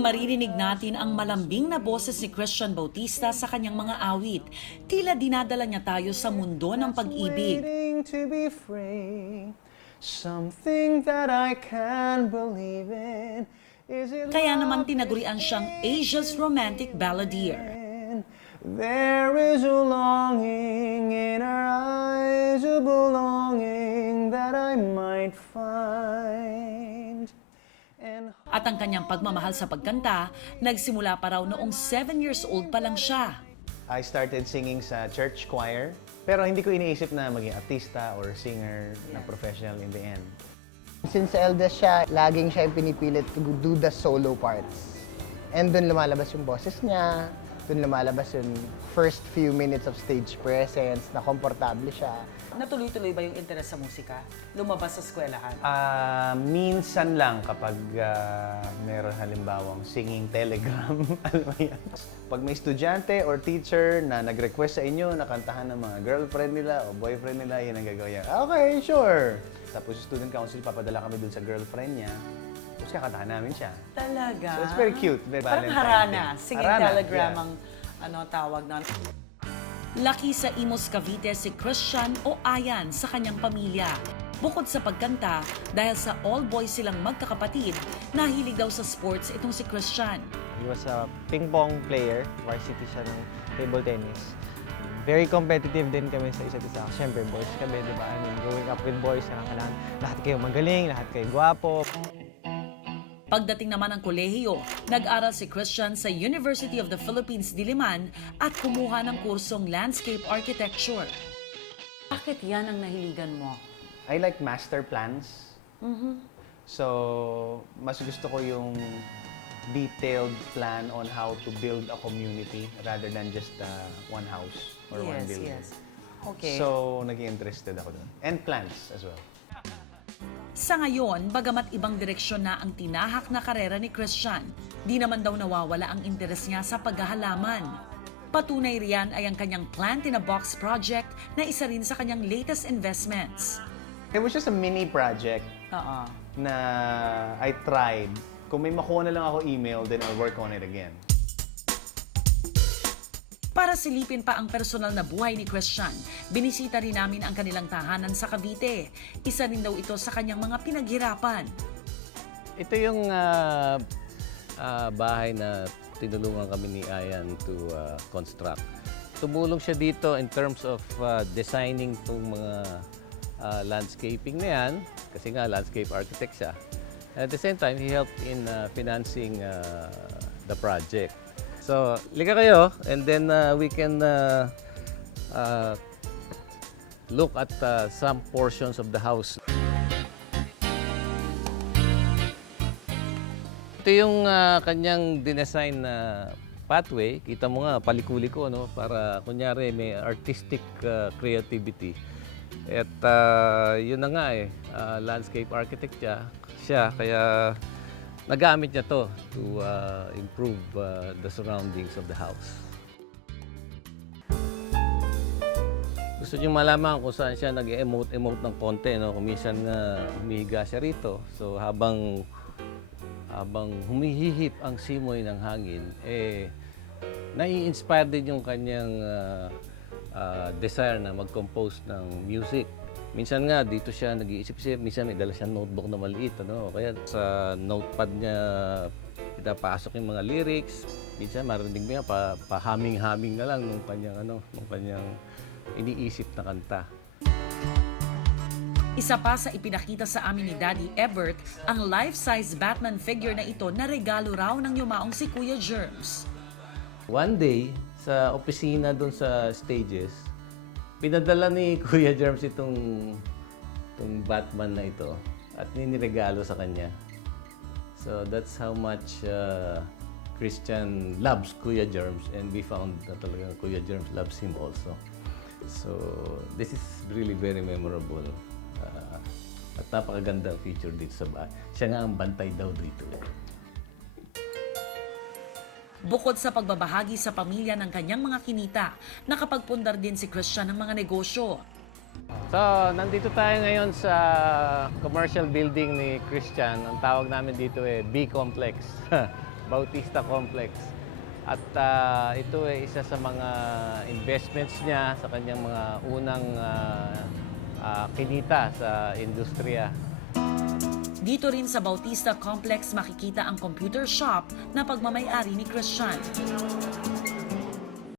maririnig natin ang malambing na boses ni Christian Bautista sa kanyang mga awit. Tila dinadala niya tayo sa mundo ng pag-ibig. Something that I can believe in. Kaya naman tinagurian siyang Asia's romantic balladeer. There is a longing At ang kanyang pagmamahal sa pagkanta, nagsimula pa raw noong 7 years old pa lang siya. I started singing sa church choir, pero hindi ko iniisip na maging artista or singer na professional in the end. Since eldest siya, laging siya yung pinipilit to do the solo parts. And doon lumalabas yung boses niya, doon lumalabas yung first few minutes of stage presence, na komportable siya. Natuloy-tuloy ba yung interes sa musika? Lumabas sa eskwelahan? Ah, minsan lang kapag ah, meron halimbawang singing telegram, alam mo yan. Pag may estudyante or teacher na nag-request sa inyo na kantahan ng mga girlfriend nila o boyfriend nila, yun ang gagawin. Okay, sure. Tapos student council, papadala kami dun sa girlfriend niya. Tapos kakantahan namin siya. Talaga? So it's very cute. Very Parang Valentine harana. Singing Harana, telegram yeah. ang ano tawag na. Laki sa Imos Cavite si Christian o Ayan sa kanyang pamilya. Bukod sa pagkanta, dahil sa all boys silang magkakapatid, nahilig daw sa sports itong si Christian. He was a ping pong player, varsity siya ng table tennis. Very competitive din kami sa isa't isa. Siyempre, boys kami, di ba? I mean, growing up with boys, kailangan lahat kayo magaling, lahat kayo gwapo. Pagdating naman ng kolehiyo, nag-aral si Christian sa University of the Philippines Diliman at kumuha ng kursong Landscape Architecture. Bakit yan ang nahiligan mo? I like master plans. So, mas gusto ko yung detailed plan on how to build a community rather than just uh, one house or one building. Okay. So, naging interested ako dun. And plants as well. Sa ngayon, bagamat ibang direksyon na ang tinahak na karera ni Christian, di naman daw nawawala ang interes niya sa paghahalaman. Patunay riyan ay ang kanyang Plant in a Box project na isa rin sa kanyang latest investments. It was just a mini project Oo. na I tried. Kung may makuha na lang ako email, then I'll work on it again. Para silipin pa ang personal na buhay ni Christian, binisita rin namin ang kanilang tahanan sa Cavite. Isa rin daw ito sa kanyang mga pinaghirapan. Ito yung ah, ah, bahay na tinulungan kami ni Ayan to ah, construct. Tumulong siya dito in terms of ah, designing itong mga ah, landscaping na yan, kasi nga landscape architect siya. At the same time, he helped in ah, financing ah, the project. So, liga kayo and then ah, we can ah, ah, look at ah, some portions of the house. Ito yung ah, kanyang dinesign na pathway. Kita mo nga, paliko-liko, no? Para, kunyari, may artistic ah, creativity. At ah, yun na nga eh, ah, landscape architect siya, siya. Kaya nagamit niya to to ah, improve ah, the surroundings of the house. Gusto niyo malaman kung saan siya nag-emote-emote ng konti, no? Kung minsan nga humihiga siya rito. So habang habang humihihip ang simoy ng hangin, eh, nai-inspire din yung kanyang ah, ah, desire na mag-compose ng music. Minsan nga, dito siya nag-iisip-isip, minsan may dala siyang notebook na maliit, ano? Kaya sa notepad niya, pinapasok yung mga lyrics. Minsan marinig mo yan, pa, pa-humming-humming na lang nung kanyang, ano, nung kanyang iniisip na kanta. Isa pa sa ipinakita sa amin ni Daddy Ebert ang life-size Batman figure na ito na regalo raw ng yumaong si Kuya Germs. One day, sa opisina doon sa stages, pinadala ni Kuya Germs itong, itong Batman na ito at niniregalo sa kanya. So that's how much uh, Christian loves Kuya Germs and we found na talaga Kuya Germs loves him also. So this is really very memorable. Uh, at napakaganda ang feature dito sa bahay. Siya nga ang bantay daw dito. Bukod sa pagbabahagi sa pamilya ng kanyang mga kinita, nakapagpundar din si Christian ng mga negosyo. So, nandito tayo ngayon sa commercial building ni Christian. Ang tawag namin dito eh B-Complex. Bautista Complex. At ah, ito ay isa sa mga investments niya sa kanyang mga unang ah, ah, kinita sa industriya. Dito rin sa Bautista Complex makikita ang computer shop na pagmamayari ni Christian.